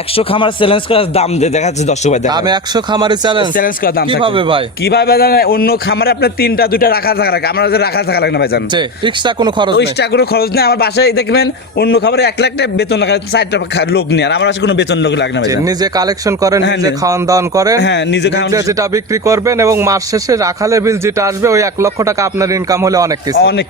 100 খামার চ্যালেঞ্জ করার দাম দিয়ে দেখাচ্ছি দর্শক ভাই। আমি 100 খামারে চ্যালেঞ্জ করার দাম কিভাবে ভাই? কিভাবে ভাই জানেন, অন্য খামারে আপনার 3টা 2টা রাখা থাকা লাগে, আমরা রাখা থাকা লাগে না ভাই জান। এক্সট্রা কোনো খরচ নেই, এক্সট্রা কোনো খরচ নেই। আমার বাসায় দেখবেন অন্য খাবারে 1 লাখ টাকা বেতন লাগে, 4টা লোক নিয়ে, আর আমার কাছে কোনো বেতন লোক লাগে না ভাই জান। নিজে কালেকশন করেন, হ্যাঁ, নিজে খাওয়ান দাওয়ান করেন, হ্যাঁ, নিজে খাওয়ান, যেটা বিক্রি করবেন এবং মাস শেষে রাখালের বিল যেটা আসবে ওই 1 লক্ষ টাকা আপনার ইনকাম হলে অনেক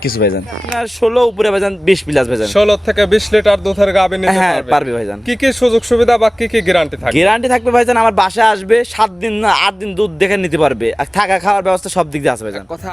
কিছু ভাই জান। আপনার 16 উপরে ভাই জান, 20 প্লাস ভাই জান। 16 থেকে 20 লিটার দুধের গাভী নিতে পারবে ভাই জান। কি কি সুযোগ সুবিধা বা কি কি গ্যারান্টি থাকবে? গ্যারান্টি থাকবে ভাই জান, আমার বাসায় আসবে 7 দিন না 8 দিন দুধ দেখে নিতে পারবে, আর থাকা খাওয়ার ব্যবস্থা সব দিক দিয়ে আছে ভাই জান। কথা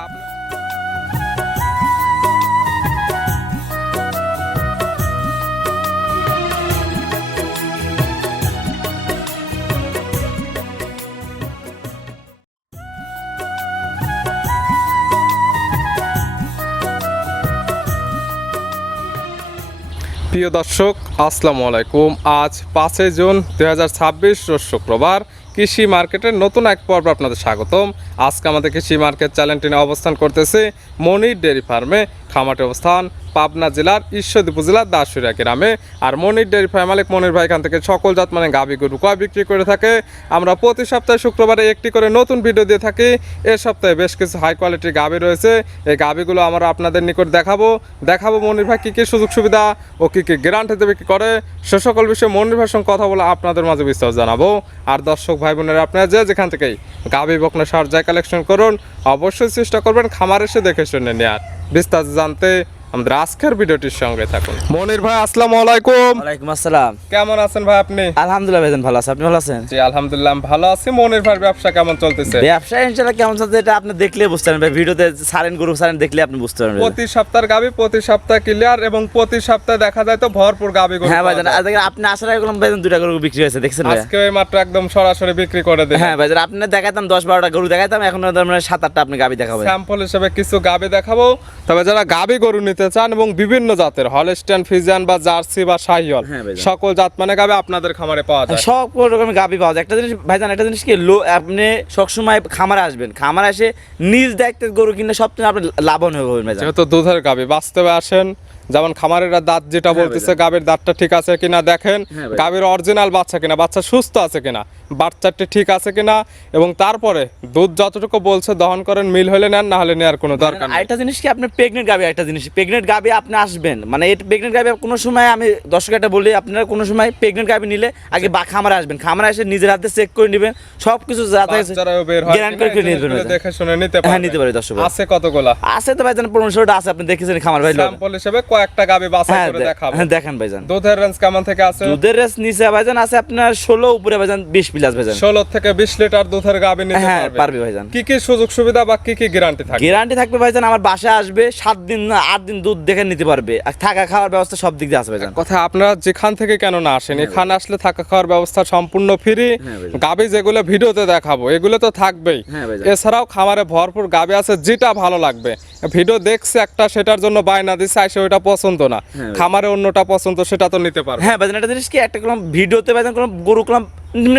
প্রিয় দর্শক আসসালামু আলাইকুম। আজ 5 জুন 2026 রোজ শুক্রবার। কৃষি মার্কেটের নতুন এক পর্ব আপনাদের স্বাগতম। আজকে আমাদের কৃষি মার্কেট চ্যানেলটি নিয়ে অবস্থান করতেছে মনির ডেয়ারি ফার্মে। খামারটি অবস্থান পাবনা জেলার ঈশ্বরদী উপজেলার দাসুরিয়া গ্রামে। আর মনির ডেয়ারি ফার্ম মালিক মনির ভাই এখান থেকে সকল জাত মানে গাভী গরু কয় বিক্রি করে থাকে। আমরা প্রতি সপ্তাহে শুক্রবারে একটি করে নতুন ভিডিও দিয়ে থাকি। এর সপ্তাহে বেশ কিছু হাই কোয়ালিটির গাভী রয়েছে। এই গাভীগুলো আমরা আপনাদের নিকট দেখাবো মনির ভাই কী কী সুযোগ সুবিধা ও কী কী গ্যারান্টি দেবে কী করে, সে সকল বিষয়ে মনির ভাইয়ের সঙ্গে কথা বলে আপনাদের মাঝে বিস্তার জানাবো। আর দর্শক ভাই বোনেরা, আপনারা যেখান থেকেই গাভী বকনা সার যায় কালেকশন করুন, অবশ্যই চেষ্টা করবেন খামার এসে দেখে শুনে নেওয়ার। বিস্তারিত জানতে আমাদের আজকের ভিডিওটির সঙ্গে থাকুন। মনির ভাই আসসালামু আলাইকুম। ওয়ালাইকুম আসসালাম। কেমন আছেন ভাই আপনি? আলহামদুলিল্লাহ ভাইজান ভালো আছি, আপনি ভালো আছেন? জি আলহামদুলিল্লাহ ভালো আছি। মনির ভাইয়ের ব্যবসা কেমন চলতেছে? ব্যবসা ইনশাআল্লাহ কেমন চলছে এটা আপনি দেখলে বুঝতে পারবেন ভাই, ভিডিওতে সারেন গরু সারেন দেখলে আপনি বুঝতে পারবেন। প্রতি সপ্তাহের গাবি প্রতি সপ্তাহে ক্লিয়ার এবং প্রতি সপ্তাহে দেখা যায় তো ভরপুর গাবি গরু। হ্যাঁ ভাইজান, আপনি আসার আগে ভাইজান 2টা গরু বিক্রি হয়েছে দেখছেন ভাই? আজকে মাত্র একদম সরাসরি বিক্রি করে দেন। হ্যাঁ ভাইজান, আপনি দেখাতাম 10-12টা গরু দেখাতাম, এখন মানে 7-8টা আপনি গাবি দেখাবেন। স্যাম্পল হিসেবে কিছু গাবি দেখাবো। তবে যারা গাবি গরু নিতে চান এবং বিভিন্ন জাতের হলস্টাইন ফ্রিজিয়ান বা জার্সি বা শাহিওয়াল সকল জাত মানে গাবি আপনাদের খামারে পাওয়া যায়। সব রকমের গাবি পাওয়া যায়। একটা জিনিস ভাইজান, একটা জিনিস কি আপনি সবসময় খামারে আসবেন, খামারে এসে নিজ দায়িত্বের গরু কিনলে সবচেয়ে আপনি লাভবান হবেন ভাইজান। যেহেতু দুধের গাবি বাস্তবে আসেন, যেমন খামারেরা দাঁত যেটা বলতেছে গাবির দাঁতটা ঠিক আছে কিনা দেখেন, গাবির অরিজিনাল বাচ্চা কিনা, বাচ্চা সুস্থ আছে কিনা, বাচ্চাটি ঠিক আছে কিনা, এবং তারপরে দুধ যতটুকু বলছে দহন করেন, মিল হলে নেন, না হলে নেওয়ার কোনো দরকার নেই। একটা জিনিস কি আপনার প্রেগনেন্ট গাবি, একটা জিনিস প্রেগনেন্ট গাবি আপনি আসবেন, মানে এই প্রেগনেন্ট গাবি কোনো সময় আমি দর্শক একটা বলি, আপনারা কোনো সময় প্রেগনেন্ট গাবি নিলে আগে খামারে আসবেন, খামারে এসে নিজের হাতে চেক করে নেবেন সবকিছু দেখে শুনে নিতে পারেন। হ্যাঁ নিতে পারি দর্শক। আছে কতগুলা? আছে তো ভাইজান 1500টা আছে, আপনি দেখেছেন খামার ভাই। স্যাম্পল হিসেবে কয়েকটা গাবি বাছাই করে দেখাবো। হ্যাঁ দেখেন ভাইজান। দুধের রেঞ্জ কেমন থেকে আছে? দুধের রেঞ্জ নিচে ভাইজান আছে আপনার 16 উপরে ভাইজান 20 প্লাস ভাইজান। 16 থেকে 20 লিটার দুধের গাবি নিতে পারবে ভাইজান। কি কি সুযোগ সুবিধা বা কি কি গ্যারান্টি থাকবে? গ্যারান্টি থাকবে ভাইজান, আমার বাসায় আসবে 7 দিন না 8 দিন দুধ দেখে নিতে পারবে, আর থাকা খাওয়ার ব্যবস্থা সব দিক দিয়ে আছে ভাইজান। কথা আপনারা যেখান থেকে কেন না আসেন, এখানে আসলে থাকা খাওয়ার ব্যবস্থা সম্পূর্ণ ফ্রি। গাবি যেগুলো ভিডিওতে দেখাবো এগুলো তো থাকবেই, এছাড়াও খামারে ভরপুর গাবি আছে, যেটা ভালো লাগবে। ভিডিও দেখছে একটা, সেটার জন্য বায়না দিচ্ছে, আসে ওইটা পছন্দ না, খামারে অন্যটা পছন্দ, সেটা তো নিতে পারবে। হ্যাঁ ভাইজান, একটা জিনিস কি একটা কলম ভিডিওতে ভাইজান কলম গরু কলম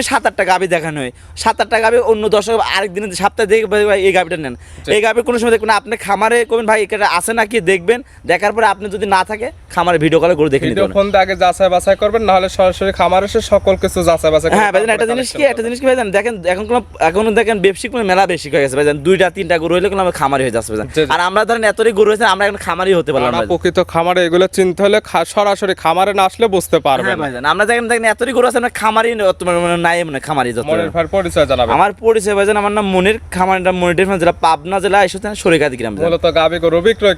7-8টা গাবি দেখানো হয়, 7-8টা গাবি অন্য দর্শক আরেকদিনের সপ্তাহে দেখবে ভাই এই গাবিটা নেন, এই গাবি কোনো সময় দেখবেন আপনি খামারে করবেন ভাই এটা আছে নাকি দেখবেন, দেখার পরে আপনি যদি না থাকে খামারে ভিডিও কলে গরু দেখে নিতে পারবেন। ফোন দিয়ে আগে যাচাই বাছাই করবেন, না হলে সরাসরি খামারে এসে সকল কিছু যাচাই বাছাই করবেন। হ্যাঁ ভাইজান, একটা জিনিস কি ভাইজান দেখেন, এখন দেখেন ব্যবসায়িক মেলা বেশি হয়ে গেছে ভাইজান, 2-3টা গরু হইলে কোনো খামারি হয়ে যাচ্ছে ভাইজান। আর আমরা ধরেন এতই গরু হয়েছে, আমরা এখন খামারি হতে পারলাম না। প্রকৃত খামারে এগুলো চিনতে হলে সরাসরি খামারে না আসলে বুঝতে পারবেন। হ্যাঁ ভাইজান, আমরা দেখেন এতই গরু আছে, আমরা খামারি নাই, মানে খামারি যত। মনির ভাইয়ের পরিচয় জানাবেন। আমার পরিচয় ভাইজান, আমার নাম মনির, খামারটা মনির জেলা পাবনা জেলা সরিকাদি গ্রাম। মূলত গাবি গরু বিক্রয়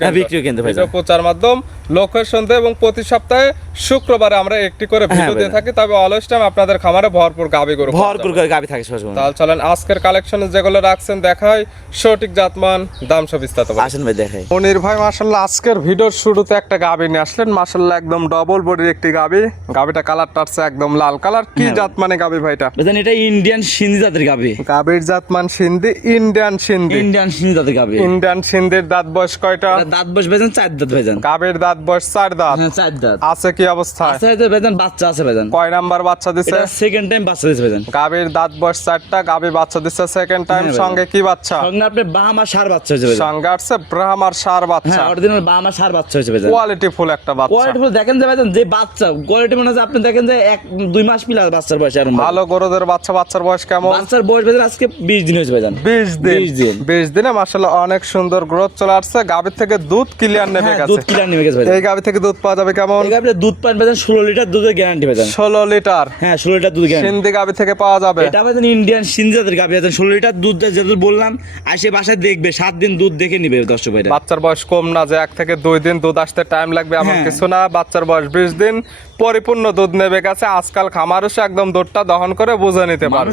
কেন্দ্র ভাইজান। প্রচার মাধ্যম লোকেশন এবং প্রতি সপ্তাহে শুক্রবারে আমরা একটি করে ভিডিও দিয়ে থাকি। তবে অলওয়েজ টাইম আপনাদের খামারে ভরপুর গাবি গরু গাবি থাকে। তাহলে চলেন আজকের কালেকশনে যেগুলো রাখছেন দেখাই, সঠিক জাতমান দাম সব বিস্তারিত আসেন ভাই দেখাই। মনির ভাই মাশাআল্লাহ আজকের ভিডিওর শুরুতে একটা গাবি নিয়ে আসলেন, মাশাআল্লাহ একদম ডবল বডির একটি গাবি। গাবিটা কালারটা আছে একদম লাল কালার। কি জাত মানে গাবি গাবি ভাইটা? ভাইজান এটা ইন্ডিয়ান সিন্ধি জাতের গাবি। গাবির জাত মান সিন্ধি, ইন্ডিয়ান সিন্ধি। ইন্ডিয়ান সিন্ধি জাতের গাবি। ইন্ডিয়ান সিন্ধির দাঁত বয়স কয়টা? এটা দাঁত বয়স ভাইজান 4 দাঁত ভাইজান। গাবির দাঁত বয়স 4 দাঁত। হ্যাঁ 4 দাঁত। আছে কি অবস্থায়? আছে তো ভাইজান, বাচ্চা আছে ভাইজান। কয় নাম্বার বাচ্চা দিছে? এটা সেকেন্ড টাইম বাচ্চা দিছে ভাইজান। গাবির দাঁত বয়স 4টা, গাবি বাচ্চা দিছে সেকেন্ড টাইম। হ্যাঁ ভাইজান। সঙ্গে কি বাচ্চা? সঙ্গে আপনি বাহামা সার বাচ্চা হয়েছে ভাইজান। সঙ্গে আছে ব্রাহ্মার সার বাচ্চা। হ্যাঁ অরিজিনাল বাহামা সার বাচ্চা হয়েছে ভাইজান। কোয়ালিটি ফুল একটা বাচ্চা। কোয়ালিটি ফুল দেখেন যে ভাইজান, যে বাচ্চা কোয়ালিটি মনে হচ্ছে আপনি দেখেন যে 1-2 মাস পিলা বাচ্চার বয়স এরকম। ভালো গরুদের বাচ্চা, বাচ্চার বয়স কেমন? বাচ্চার বয়স ভাইজান আজকে 20 দিন হয়েছে ভাইজান। 20 দিন। 20 দিন। 20 দিনে মাশাআল্লাহ অনেক সুন্দর গ্রোথ চলে আসছে। গাভী থেকে দুধ ক্লিয়ার নেবে হ্যাঁ, গেছে। দুধ ক্লিয়ার নেমে গেছে ভাইজান। এই গাভী থেকে দুধ পাওয়া যাবে কেমন? এই গাভিতে দুধ পান ভাইজান 16 লিটার দুধের গ্যারান্টি ভাইজান। 16 লিটার। হ্যাঁ 16 লিটার দুধ গ্যারান্টি। সিন্ধি গাভী থেকে পাওয়া যাবে। এটা ভাইজান ইন্ডিয়ান সিন্ধি জাতের গাভি ভাইজান। 16 লিটার দুধ যেহেতু বললাম, আসে বাসায় দেখবে 7 দিন দুধ দেখে নিবে দর্শক ভাইরা। বাচ্চার বয়স কম না যে 1 থেকে 2 দিন দুধ আসতে টাইম লাগবে এমন হ্যাঁ। কিছু না। বাচ্চার বয়স 20 দিন, পরিপূর্ণ দুধ নেবে গেছে। আজকাল খামারও একদম দুধটা দহন করে বুঝে নিতে পারবে।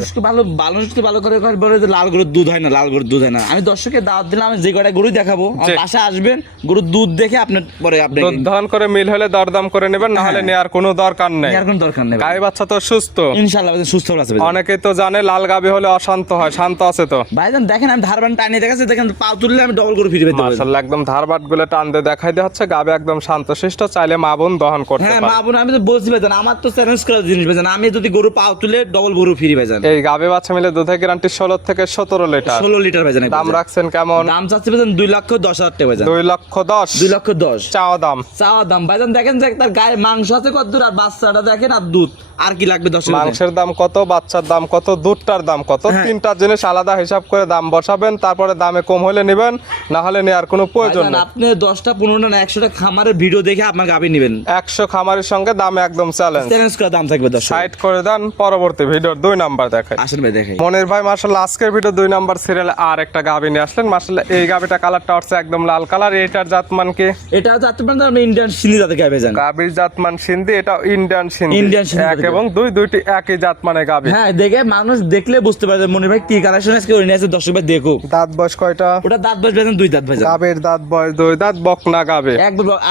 মানুষকে ভালো করে বলে যে লাল গরুর দুধ হয় না, লাল গরুর দুধ হয় না। আমি দর্শকের দাওয়াত দিলাম, আমি যে কটা গরু দেখাবো আমার জি। বাসায় আসবেন, গরুর দুধ দেখে আপনার পরে আপনি দুধ দহন করে মিল হলে দরদাম করে নেবেন, না হলে হ্যাঁ। নেওয়ার কোনো দরকার নেই। আর কোনো দরকার নেই। গাই বাচ্চা তো সুস্থ, ইনশাআল্লাহ ভাইজান সুস্থ আছে ভাইজান। অনেকেই তো জানে লাল গাভী হলে অশান্ত হয়, শান্ত আছে তো। ভাইজান দেখেন আমি ধারবান টানিয়ে দেখাচ্ছি, দেখেন পা তুললে আমি ডবল করে ফিরে পেতে পারি। মাশাআল্লাহ একদম ধারবাট গুলো টান দিয়ে দেখাই দেওয়া হচ্ছে। গাভী একদম শান্তশিষ্ট, চাইলে মা বোন দহন করতে হ্যাঁ পারে। মা বোন আমি তো বলছি ভাইজান, আমার তো চ্যালেঞ্জ করার জিনিস ভাইজান। আমি যদি গরু পা তুলে ডবল গরু ফিরি ভাইজান। এই গাভী বাচ্চা মিলে দুধের গ্যারান্টি 16 থেকে 17 লিটার। 16 লিটার ভাইজান। দাম রাখছেন কেমন? দাম চাচ্ছি ভাইজান 2,10,000 টাকা ভাইজান। 2,10,000। 2,10,000 চাওয়া দাম। চাওয়া দাম ভাইজান। দেখেন যে তার গায়ে মাংস আছে কত দূর, আর বাচ্চাটা দেখেন আর দুধ, আর কি লাগবে দর্শক? মাংসের দাম কত, বাচ্চার দাম কত, দুধটার দাম কত, হ্যাঁ। তিনটা জিনিস আলাদা হিসাব করে দাম বসাবেন। তারপরে দামে কম হলে নেবেন, না হলে নেওয়ার কোনো প্রয়োজন ভাইজান নেই। আপনি 10টা 15টা না 100টা খামারের ভিডিও দেখে আপনার গাভী নেবেন। 100 খামারের সঙ্গে দামে একদম চ্যালেঞ্জ। চ্যালেঞ্জ করা দাম থাকবে দর্শক। সাইড করে দেন, পরবর্তী ভিডিওর 2 নাম্বার দেখাই। আসেন ভাই দেখাই। মনির ভাই মাশাআল্লাহ আজকের ভিডিও 2 নাম্বার সিরিয়ালে আর একটা গাভী নিয়ে আসলেন। মাশাআল্লাহ এই গাভীটা কালারটা হচ্ছে একদম লাল কালার। এটার জাতমান কি? এটা যাতে পারেন আপনি ইন্ডিয়ান সিন্ধি জাতের গাভী ভাইজান। গাভীর জাতমান সিন্ধি, এটা ইন্ডিয়ান সিন্ধি। ইন্ডিয়ান সিন্ধি 1 এবং 2 দুইটি একই জাতমানের গাভী। হ্যাঁ দেখে মানুষ দেখলে বুঝতে পারে যে মনির ভাই কি কালেকশন আজকে ওই নিয়ে আছে, দর্শক ভাই দেখুক। দাঁত বয়স কয়টা? ওটা দাঁত বয়স ভাইজান 2 দাঁত ভাইজান। গাভীর দাঁত বয়স 2 দাঁত, বকনা গাভী।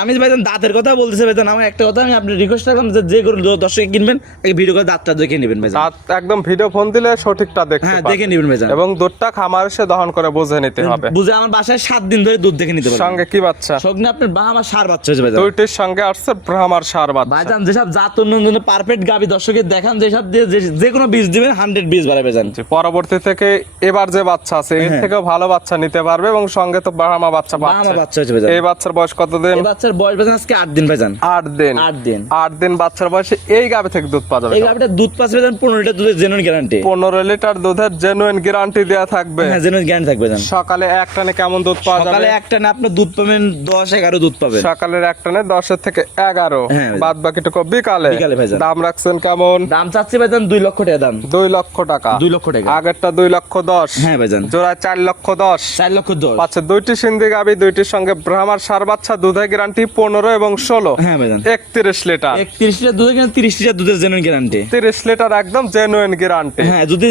আমি ভাইজান দাঁতের কথা বলতেছি ভাইজান। আমার একটা কথা আমি আপনার রিকোয়েস্ট রাখলাম যে গরু দর্শক কিনবেন এই ভিডিও করে দাঁতটা দেখে নেবেন ভাইজান। দাঁত একদম ভিডিও ফোন দিলে সঠিকটা দেখতে হ্যাঁ পারবেন। দেখে নেবেন ভাইজান। এবং দুধটা খামার এসে দহন করে বুঝে নিতে হবে। বুঝে আমার বাসায় 7 দিন ধরে দুধ দেখে নিতে পারবেন। সঙ্গে কি বাচ্চা? সঙ্গে আপনার বাহামা সার বাচ্চা হয়েছে ভাইজান। দুইটির সঙ্গে আসছে ব্রাহ্মার সার বাচ্চা। ভাইজান যেসব জাত উন্নয়ন পারফেক্ট গাবি দর্শকের দেখান, যেসব দিয়ে যে কোনো বীজ দিবেন 100 বীজ বাড়াবে ভাইজান। পরবর্তী থেকে এবার যে বাচ্চা আছে এর হ্যাঁ। থেকেও ভালো বাচ্চা নিতে পারবে এবং সঙ্গে তো ব্রাহ্মা বাচ্চা বাহামা পাচ্ছে। বাচ্চা হয়েছে ভাইজান। এই বাচ্চার বয়স কতদিন? এই বাচ্চার বয়স ভাইজান আজকে 8 দিন ভাইজান। 8 দিন। 8 দিন। 8 দিন বাচ্চার বয়সে এই গাভী থেকে দুধ পাওয়া যাবে। এই গাবিটা দুধ পাচ্ছে ভাইজান 15 লিটার দুধের জেনুইন গ্যারান্টি। 15 লিটার দুধের জেনুইন গ্যারান্টি দেয়া থাকবে। হ্যাঁ জেনুইন গ্যারান্টি থাকবে ভাইজান। সকালে এক টানে কেমন দুধ পাওয়া যাবে? সকালে একটা না আপনি দুধ পাবেন 10-11 দুধ পাবেন। সকালের এক টানে 10 থেকে 11, হ্যাঁ। বাদ বাকিটুকু বিকালে। বিকালে ভাইজান। দাম রাখছেন কেমন? দাম চাচ্ছি ভাইজান 2 লক্ষ টাকা দাম। 2 লক্ষ টাকা। 2 লক্ষ টাকা। আগেরটা 2,10,000। হ্যাঁ ভাইজান। জোড়ায় 4,10,000। 4,10,000। পাচ্ছে দুইটি সিন্ধি গাভী, দুইটির সঙ্গে ব্রাহ্মার সার বাচ্চা, দুধের গ্যারান্টি 15 এবং 16। হ্যাঁ ভাইজান। 31 লিটার। 31 লিটার দুধে কিনা 30 লিটার দুধের জেনুইন গ্যারান্টি। 30 লিটার একদম জেনুইন গ্যারান্টি। হ্যাঁ যদি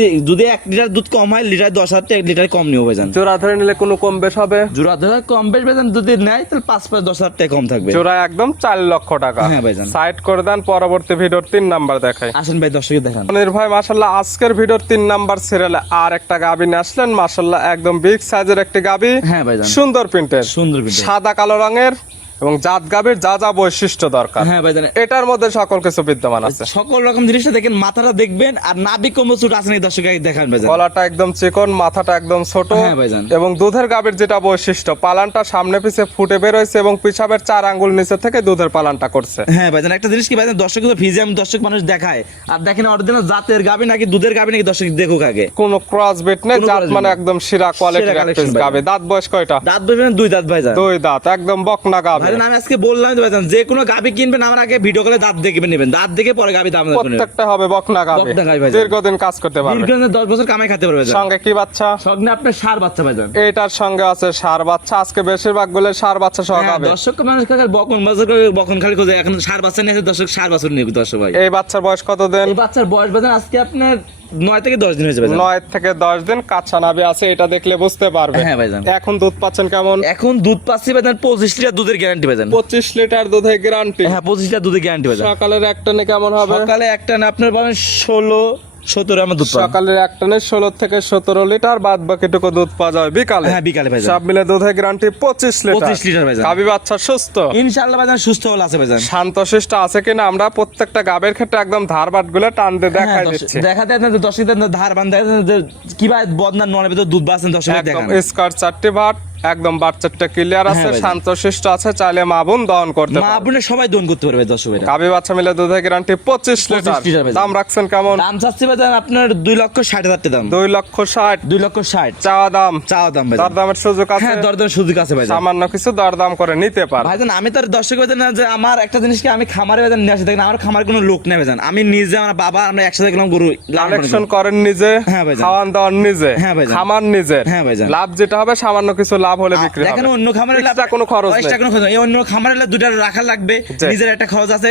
1 লিটার দুধ কম হয় লিটার 10,000 টাকা 1 লিটার কম নিও ভাইজান। জোড়া ধরে নিলে কোনো কম বেশ হবে? জোড়া ধরে কম বেশ ভাইজান যদি নেয় তাহলে 5-10,000 টাকা কম থাকবে। জোড়া একদম 4 লক্ষ টাকা। হ্যাঁ ভাইজান। সাইড করে দেন, পরবর্তী ভিডিওর 3 নাম্বার দেখাই। আসেন ভাই দর্শকদের দেখান। মনির ভাই মাশাআল্লাহ আজকের ভিডিওর 3 নাম্বার সিরিয়ালে আর একটা গাভী নিয়ে আসলেন। মাশাআল্লাহ একদম বিগ সাইজের একটি গাভী, হ্যাঁ ভাইজান। সুন্দর প্রিন্টের, সুন্দর ভিডিও। সাদা কালো রঙের এবং জাত গাভীর যা যা বৈশিষ্ট্য দরকার হ্যাঁ ভাইজান। এটার মধ্যে সকল কিছু বিদ্যমান আছে। সকল রকম জিনিসটা দেখেন, মাথাটা দেখবেন আর নাভি কম্বচুট আছে নাকি দর্শক দেখান ভাইজান। গলাটা একদম চিকন, মাথাটা একদম ছোট। হ্যাঁ ভাইজান। এবং দুধের গাভীর যেটা বৈশিষ্ট্য, পালানটা সামনে পিছে ফুটে বের হয়েছে এবং পিছাবের 4 আঙ্গুল নিচে থেকে দুধের পালানটা করছে। হ্যাঁ ভাইজান একটা জিনিস কি ভাইজান, দর্শক তো ফিজিয়াম দর্শক মানুষ দেখায় আর দেখেন অরিজিনাল জাতের গাভী নাকি দুধের গাভী নাকি দর্শক দেখুক আগে। কোন ক্রস বিট নেই, কোনো জাত cross মানে নেই। একদম শিরা কোয়ালিটির সেরা একটা collection গাভী। দাঁত বয়স কয়টা? দাঁত বলবেন 2 দাঁত ভাইজান। 2 দাঁত, একদম বকনা গাভী। ভাইজান আমি আজকে বললাম তো ভাইজান, যে কোনো গাভী কিনবেন আমার আগে ভিডিও কলে দাঁত দেখে নেবেন, দাঁত দেখে পরে গাভী দাম নেবেন। প্রত্যেকটা হবে বকনা গাভী, বকনা গাভী ভাইজান। দীর্ঘদিন কাজ করতে পারবে। দীর্ঘ 10 বছর কামাই খেতে পারবে ভাইজান। সঙ্গে কি বাচ্চা? সঙ্গে আপনার সার বাচ্চা ভাইজান। এটার সঙ্গে আছে সার বাচ্চা। আজকে বেশিরভাগ গুলো সার বাচ্চা সহ হ্যাঁ, গাভী। দর্শক মানুষ কাকার বকন বাজার করে বকন খালি খোঁজে, এখন সার বাচ্চা নিয়ে আছে দর্শক, সার বাছুর নিয়ে দর্শক ভাই। এই বাচ্চার বয়স কত দিন? এই বাচ্চার বয়স ভাইজান আজকে আপনার 9 থেকে 10 দিন হয়েছে ভাইজান। 9 থেকে 10 দিন কাঁচা নাভি আছে, এটা দেখলে বুঝতে পারবে। হ্যাঁ ভাইজান। এখন দুধ পাচ্ছেন কেমন? এখন দুধ পাচ্ছি ভাইজান 25 লিটার দুধের গ্যারান্টি ভাইজান। 25 লিটার দুধের গ্যারান্টি। হ্যাঁ 25 লিটার দুধের গ্যারান্টি ভাইজান। সকালের এক টানে কেমন হবে? সকালে একটা না আপনার পাবেন 16, 17 আমার দুধ পাবেন। সকালের এক টানে 16 থেকে 17 লিটার, বাদ বাকিটুকু দুধ পাওয়া যাবে বিকালে। হ্যাঁ বিকালে ভাইজান। সব মিলে দুধের গ্যারান্টি 25 লিটার। 25 লিটার ভাইজান। গাভী বাচ্চা সুস্থ ইনশাআল্লাহ ভাইজান, সুস্থ হল আছে ভাইজান। শান্তশিষ্ট আছে কিনা আমরা প্রত্যেকটা গাবের ক্ষেত্রে একদম ধারবাট গুলো টান দিয়ে দেখাই দিচ্ছি। দেখা দেয় না যে দর্শকদের ধার বান দেখা যায় যে কি ভাই বদনা নলের ভিতর দুধ বাসেন দর্শক একদম দেখান। স্কয়ার 4টি ভাট, একদম বাচ্চাটা ক্লিয়ার আছে, হ্যাঁ ভাই। শান্তশিষ্ট আছে, চাইলে মা বোন দহন করতে মা পারবে। বোনের সবাই দোন করতে পারবে দর্শকেরা। গাভী বাচ্চা মিলে দুধের গ্যারান্টি 25 লিটার। লিটার ভাই। দাম রাখছেন কেমন? দাম চাচ্ছি ভাইজান আপনার 2,60,000 টাকা দাম। 2,60,000 2,60,000 চাওয়া দাম। চাওয়া দাম ভাইজান। দরদামের সুযোগ আছে? হ্যাঁ দরদাম সুযোগ আছে ভাইজান। সামান্য কিছু দরদাম করে নিতে পারে। ভাইজান আমি তার দর্শক ভাইজান না যে আমার একটা জিনিস কি আমি খামারে ভাইজান নিয়ে আসি দেখেন, আমার খামার কোনো লোক নেই ভাইজান, আমি নিজে আমার বাবা আমরা একসাথে গেলাম গরু লালন পালন কালেকশন করি। করেন নিজে, হ্যাঁ ভাইজান। খাওয়ান দাওয়ান নিজে, হ্যাঁ ভাইজান। খামার নিজের। হ্যাঁ ভাইজান। লাভ যেটা হবে সামান্য কিছু লাভ হলে বিক্রি হবে। দেখেন অন্য খামারে Extra কোনো খরচ নেই। কোনো খরচ নেই। এই অন্য খামারে দুইটা রাখা লাগবে, জি। নিজের একটা খরচ আছে,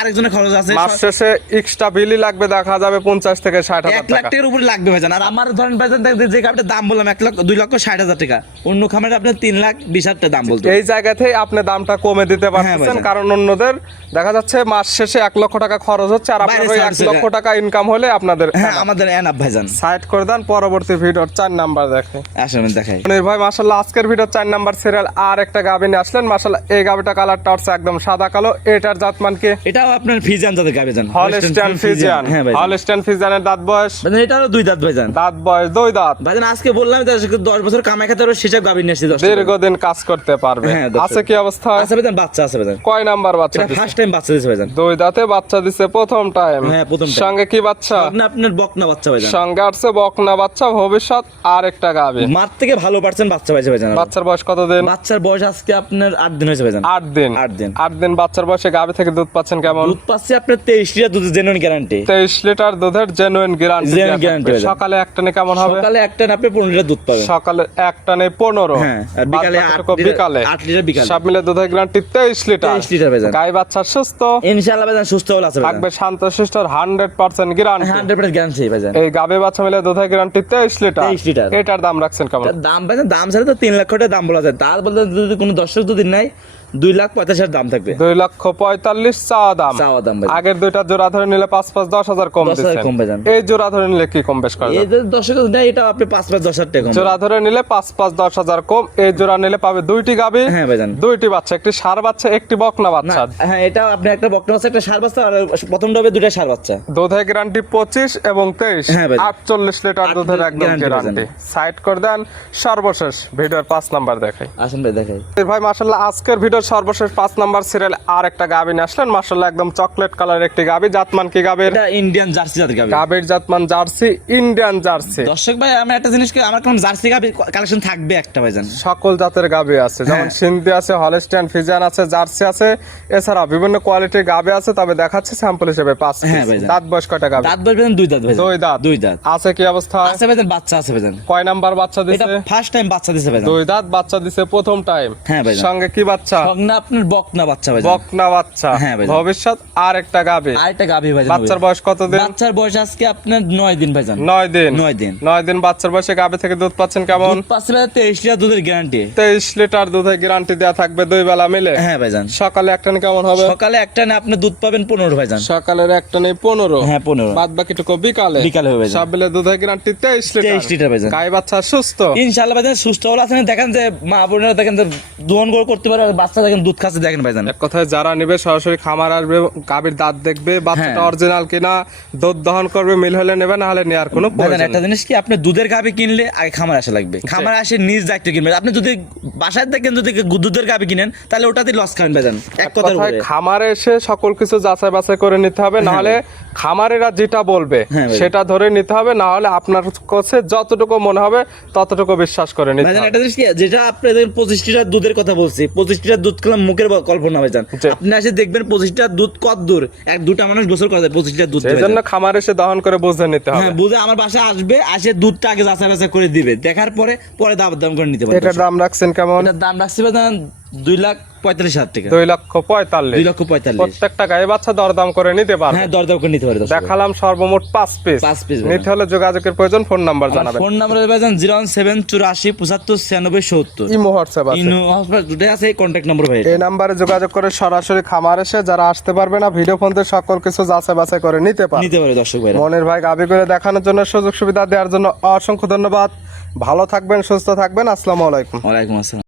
আরেকজনের খরচ আছে, মাস শেষে এক্সট্রা বিলি লাগবে দেখা যাবে 50 থেকে 60 হাজার 1 লাখ টাকা। টাকার উপরে লাগবে ভাইজান। আর আমার ধরেন ভাইজান যে গাড়িটার দাম বললাম 2,60,000 টাকা, অন্য খামারে আপনি 3,20,000 টাকা দাম বলতো। এই জায়গাতেই আপনি দামটা কমে দিতে পারতেছেন, ভাইজান। কারণ অন্যদের দেখা যাচ্ছে মাস শেষে 1 লক্ষ টাকা খরচ হচ্ছে, আর আপনার বাইরে ওই ছাড়ছে 1 লক্ষ টাকা ইনকাম হলে আপনাদের হ্যাঁ আমাদের এনাফ ভাইজান। সাইড করে দেন। পরবর্তী ভিডিওর 4 নাম্বার দেখে আসলে দেখাই মনির ভাই, মাশাআল্লাহ আজকের ভিডিওর 4 নাম্বার সিরিয়াল আর একটা গাভী নিয়ে আসলেন। মাশাআল্লাহ এই গাভীটা কালারটা হচ্ছে একদম সাদা কালো। এটার জাতমান কি? এটাও আপনার ফিজিয়ান যাদের গাবে জান, হলস্টাইন ফিজিয়ান। হ্যাঁ ভাই হলস্টাইন ফিজিয়ানের দাঁত বয়স? ভাইজান এটারও 2 দাঁত ভাইজান। দাঁত বয়স 2 দাঁত। ভাইজান আজকে বললাম যে 10 বছর কামাই খাতে সেসব গাবি নিয়ে আসছি 10 দীর্ঘদিন কাজ করতে পারবে। হ্যাঁ, দর্শক। আছে কি অবস্থা? আছে ভাইজান, বাচ্চা আছে ভাইজান। কয় নাম্বার বাচ্চা এটা দিছে? ফার্স্ট টাইম বাচ্চা দিছে ভাইজান। 2 দাঁতে বাচ্চা দিছে প্রথম টাইম। হ্যাঁ, প্রথম time। সঙ্গে কি বাচ্চা? আপনার বকনা বাচ্চা ভাইজান। সঙ্গে আছে বকনা বাচ্চা, ভবিষ্যৎ আর একটা গাভী। মার থেকে ভালো পারছেন বাচ্চা পাইছে ভাইজান। বাচ্চার বয়স কতদিন? বাচ্চার বয়স আজকে আপনার 8 দিন হয়েছে ভাইজান। 8 দিন। 8 দিন। 8 দিন বাচ্চার বয়সে গাভী থেকে দুধ পাচ্ছেন কেমন? দুধ পাচ্ছে আপনার 23 লিটার দুধ জেনুইন গ্যারান্টি। 23 লিটার দুধের জেনুইন গ্যারান্টি। Genuine guarantee ভাইজান। সকালে একটানে কেমন হবে? সকালে একটা না আপনি 15 লিটার দুধ পাবেন। সকালে একটানে 15। হ্যাঁ, আর বিকালে বাদ 8 বাকিটুকু লিটার। বিকালে 8 লিটার বিকালে। সব মিলে দুধের গ্যারান্টি 23 লিটার। 23 লিটার ভাইজান। গাই বাচ্চা সুস্থ, ইনশাআল্লাহ ভাইজান সুস্থ হল আছে ভাইজান। থাকবে শান্তশিষ্টর 100% গ্যারান্টি। 100% গ্যারান্টি ভাইজান। এই গাবে বাচ্চা মিলে দুধের গ্যারান্টি 23 লিটার। 23 লিটার। এটার দাম রাখছেন কেমন? তার দাম ভাইজান, দাম ছাড়া তো 3 লাখ টাকা দাম বলা যায়, তার বলতে যদি কোনো দর্শক যদি নাই 2,45,000 দাম থাকবে। 2,45,000 চাওয়া দাম। চাওয়া দাম ভাইজান। আগের দুইটা জোড়া ধরে নিলে 5-5 10,000 কম 10,000 দিচ্ছেন। কম ভাইজান। এই জোড়া ধরে নিলে কি কম বেশ করা যাবে? এই যে দর্শক যদি নাই এটা আপনি 5,000 টাকা কম। জোড়া ধরে নিলে 5-5 10,000 কম। এই জোড়া নিলে পাবে 2টি গাভী, হ্যাঁ ভাইজান। 2টি বাচ্চা, একটি ষাঁড় বাচ্চা, একটি বকনা না, বাচ্চা। হ্যাঁ এটা আপনি একটা বকনা বাচ্চা একটা ষাঁড় বাচ্চা, আর প্রথমটা হবে 2টা ষাঁড় বাচ্চা। দুধের গ্যারান্টি 25 এবং 23। হ্যাঁ ভাই। 48 লিটার দুধের একদম guarantee গ্যারান্টি। সাইড করে দেন। সর্বশেষ ভিডিওর 5 নাম্বার দেখাই। আসেন ভাই দেখাই। ভাই মাশাআল্লাহ আজকের ভিডিওর সর্বশেষ 5 নাম্বার সিরিয়াল আর একটা গাভী নিয়ে আসলেন। মাশাআল্লাহ একদম চকলেট কালার একটি গাভী। জাতমান কি গাভীর? এটা ইন্ডিয়ান জার্সি জাতের গাবি। গাভীর জাতমান জার্সি, ইন্ডিয়ান জার্সি। দর্শক ভাই আমি একটা জিনিস কি আমার কোন জার্সি গাবি কালেকশন থাকবে একটা ভাইজান। সকল জাতের গাভী আছে, যেমন সিন্ধি আছে, হলস্টাইন ফিজিয়ান আছে, জার্সি আছে, এছাড়া বিভিন্ন কোয়ালিটির গাভী আছে। তবে দেখাচ্ছে স্যাম্পল হিসেবে 5 হ্যাঁ ভাইজান। দাঁত বয়স কয়টা গাভী? দাঁত বলবেন 2 দাঁত ভাইজান। 2 দাঁত। 2 দাঁত। আছে কি অবস্থা? আছে ভাইজান, বাচ্চা আছে ভাইজান। কয় নাম্বার বাচ্চা এটা দিছে? ফার্স্ট টাইম বাচ্চা দিছে ভাইজান। 2 দাঁত বাচ্চা দিছে প্রথম টাইম। হ্যাঁ ভাইজান। সঙ্গে কি বাচ্চা? সঙ্গে আপনার বকনা বাচ্চা ভাইজান। বকনা বাচ্চা। হ্যাঁ ভাইজান। ভবিষ্যৎ আর একটা গাভী। আরেকটা গাবি ভাইজান। বাচ্চার বয়স কতদিন? বাচ্চার বয়স আজকে আপনার 9 দিন ভাইজান। 9 দিন। 9 দিন। 9 দিন বাচ্চার বয়সে গাভী থেকে দুধ পাচ্ছেন কেমন? দুধ পাচ্ছে ভাইজান 23 লিটার দুধের গ্যারান্টি। 23 লিটার দুধের গ্যারান্টি দেয়া থাকবে 2 বেলা মিলে। হ্যাঁ ভাইজান। সকালে একটানে কেমন হবে? সকালে একটা না আপনি দুধ পাবেন 15 ভাইজান। সকালের একটানে 15। হ্যাঁ 15। বাদ বাকিটুকু বিকালে। বিকালে হবে ভাইজান। সব মিলে দুধের গ্যারান্টি 23 লিটার। 23 লিটার ভাইজান। গাই বাচ্চা সুস্থ। ইনশাআল্লাহ ভাইজান সুস্থ হল আছেন। দেখেন যে মা বোনেরা দেখেন যে দোহন করে করতে পারে, আর বাচ্চা দেখেন দুধ খাচ্ছে দেখেন ভাইজান। এক কথায় যারা নেবে সরাসরি খামার আসবে, গাভীর দাঁত দেখবে, বাচ্চাটা হ্যাঁ। অরিজিনাল কিনা, দুধ দহন করবে, মিল হলে নেবে, না হলে নেওয়ার কোনো ভাইজান প্রয়োজন একটা নেই। জিনিস কি আপনি দুধের গাবি কিনলে আগে খামার আসা লাগবে, খামার আসে নিজ দায়িত্ব কিনবেন। আপনি যদি বাসায় দেখেন যদি দুধের গাবি কিনেন তাহলে ওটাতে লস খাবেন ভাইজান। এক কথার কথায় উপরে খামারে এসে সকল কিছু যাচাই বাছাই করে নিতে হবে, না হলে খামারেরা যেটা বলবে হ্যাঁ ভাই। সেটা ধরে নিতে হবে, না হলে আপনার কাছে যতটুকু মনে হবে ততটুকু বিশ্বাস করে নিতে ভাইজান হবে। একটা জিনিস কি যেটা আপনি দেখেন 25 লিটার দুধের কথা বলছি, 25 লিটার দুধ খেলাম মুখের কল্পনা ভাইজান। জি। আপনি এসে দেখবেন 25 লিটার দুধ কত দূর, এক দুটা মানুষ গোসল করে দেয় 25 লিটার দুধ। এই জন্য খামারে এসে দহন করে বুঝে নিতে হবে। হ্যাঁ বুঝে আমার বাসায় আসবে, আসে দুধটা আগে যাচাই বাছাই করে দিবে, দেখার পরে পরে দাম করে নিতে পারবে। এটার দাম রাখছেন কেমন? এটার দাম রাখছি ভাইজান 2,45,000 টাকা। 2,45,000। 2,45,000। প্রত্যেকটা গায়ে বাচ্চা দরদাম করে নিতে পারবে। হ্যাঁ, দরদাম করে নিতে পারে দর্শক। দেখালাম সর্বমোট 5 পিস। 5 পিস নিতে হলে যোগাযোগের প্রয়োজন, ফোন নাম্বার জানাবেন। ফোন নাম্বার ভাইজান 01784 ইমো হোয়াটসঅ্যাপ আছে। দুটাই আছে, কন্ট্যাক্ট নাম্বার ভাই। এই নাম্বারে যোগাযোগ করে সরাসরি খামার এসে যারা আসতে পারবে না ভিডিও ফোনতে সকল কিছু যাচাই বাছাই করে নিতে পারে দর্শক ভাই। মনির ভাই গাবি করে দেখানোর জন্য, সুযোগ সুবিধা দেওয়ার জন্য অসংখ্য ধন্যবাদ। ভালো থাকবেন, সুস্থ থাকবেন। আসসালামু আলাইকুম। ওয়ালাইকুম আসসালাম।